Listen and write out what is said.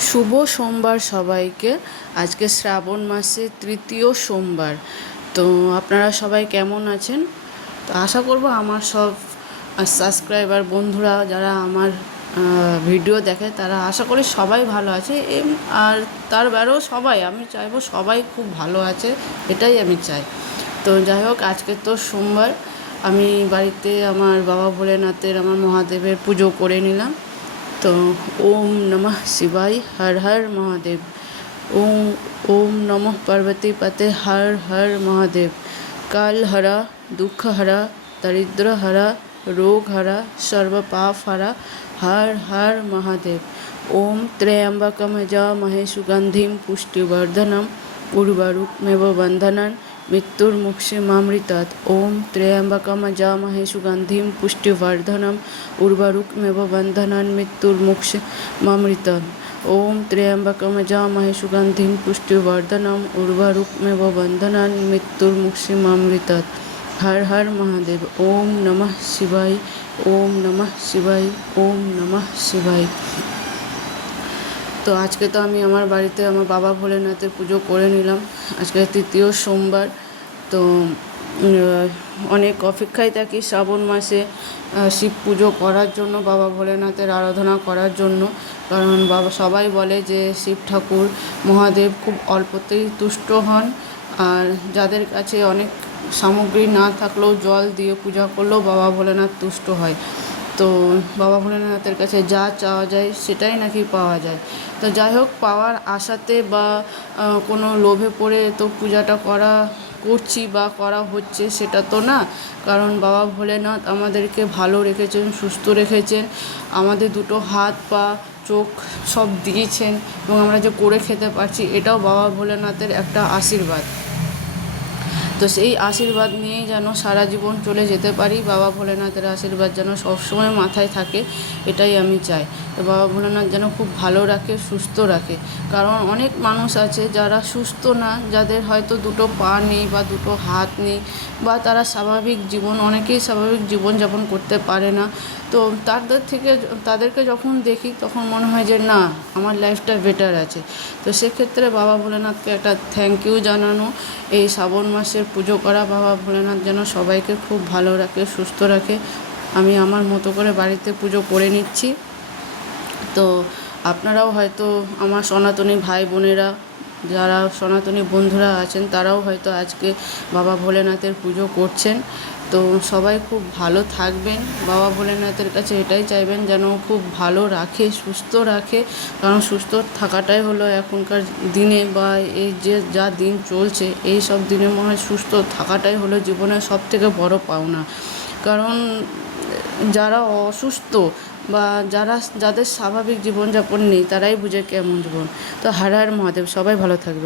শুভ সোমবার সবাইকে। আজকে শ্রাবণ মাসের তৃতীয় সোমবার। তো আপনারা সবাই কেমন আছেন? তো আশা করব আমার সব সাবস্ক্রাইবার বন্ধুরা যারা আমার ভিডিও দেখে, তারা আশা করি সবাই ভালো আছে। আর তার বেরও সবাই, আমি চাইব সবাই খুব ভালো আছে, এটাই আমি চাই। তো যাই হোক, আজকে তো সোমবার। আমি বাড়িতে আমার বাবা ভোলেনাথের, আমার মহাদেবের পুজো করে নিলাম। তো ওম নমঃ শিবাই হর হর মহাদেব ওম ওম নমঃ পার্বতী পতে হর হর মহাদেব কাল হরা দুঃখ হরা দরিদ্র হরা রোগ হরা সর্ব পাপ হরা হর হর মহাদেব ওম ত্র্যম্বকম মহে সুগন্ধিম পুষ্টিবর্ধনম উর্বরুকমেব বন্ধনান মৃত্যুর্মুক্ষিমামৃতাৎ ওম ত্র্যম্বকম মহে সুগন্ধিম পুষ্টিবর্ধনম উর্বরুকমেব বন্ধনান মৃত্যুর্মুক্ষিমামৃতাৎ ওম ত্র্যম্বকম মহে সুগন্ধিম পুষ্টিবর্ধনম উর্বরুকমেব বন্ধনান মৃত্যুর্মুক্ষিমামৃতাৎ হর হর মহাদেব, ওম নমঃ শিবায়, ওম নমঃ শিবায়, ওম নমঃ শিবায়। তো আজকে তো আমি আমার বাড়িতে আমার বাবা ভোলেনাথের পুজো করে নিলাম। আজকে তৃতীয় সোমবার, তো অনেক অপেক্ষায় থাকি শ্রাবণ মাসে শিব পুজো করার জন্য, বাবা ভোলেনাথের আরাধনা করার জন্য। কারণ বাবা, সবাই বলে যে শিব ঠাকুর, মহাদেব খুব অল্পতেই তুষ্ট হন। আর যাদের কাছে অনেক সামগ্রী না থাকলেও জল দিয়ে পূজা করলেও বাবা ভোলেনাথ তুষ্ট হয়। তো বাবা ভোলেনাথের কাছে যা চাওয়া যায় সেটাই নাকি পাওয়া যায়। তো যাই হোক, পাওয়ার আশাতে বা কোনো লোভে পড়ে তো পূজাটা করা করছি বা করা হচ্ছে সেটা তো না। কারণ বাবা ভোলেনাথ আমাদেরকে ভালো রেখেছেন, সুস্থ রেখেছেন, আমাদের দুটো হাত, পা, চোখ সব দিয়েছেন এবং আমরা যে করে খেতে পারছি এটাও বাবা ভোলেনাথের একটা আশীর্বাদ। তো সেই আশীর্বাদ নিয়েই যেন সারা জীবন চলে যেতে পারি। বাবা ভোলেনাথের আশীর্বাদ যেন সবসময় মাথায় থাকে, এটাই আমি চাই। তো বাবা ভোলেনাথ যেন খুব ভালো রাখে, সুস্থ রাখে। কারণ অনেক মানুষ আছে যারা সুস্থ না, যাদের হয়তো দুটো পা নেই বা দুটো হাত নেই বা তারা স্বাভাবিক জীবন, অনেকেই স্বাভাবিক জীবনযাপন করতে পারে না। তো তাদের থেকে তাদেরকে যখন দেখি তখন মনে হয় যে, না, আমার লাইফটা বেটার আছে। তো সেক্ষেত্রে বাবা ভোলেনাথকে একটা থ্যাংক ইউ জানানো। এই শ্রাবণ মাসের পুজো করা বাবা ভোলেনাথ যেন সবাইকে খুব ভালো রাখে, সুস্থ রাখে। আমি আমার মতো করে বাড়িতে পুজো করে নিচ্ছি। তো আপনারাও হয়তো আমার সনাতনী ভাই বোনেরা, যারা সনাতনী বন্ধুরা আছেন, তারাও হয়তো আজকে বাবা ভোলেনাথের পুজো করছেন। তো সবাই খুব ভালো থাকবেন। বাবা ভোলেনাথের কাছে এটাই চাইবেন যেন খুব ভালো রাখে, সুস্থ রাখে। কারণ সুস্থ থাকাটাই হলো এখনকার দিনে বা এই যে যা দিন চলছে, এই সব দিনে মনে হয় সুস্থ থাকাটাই হলো জীবনের সব থেকে বড় পাওনা। কারণ যারা অসুস্থ বা যারা যাদের স্বাভাবিক জীবনযাপন নেই, তারাই বুঝে কেমন জীবন। তো হার হার মহাদেব, সবাই ভালো থাকবে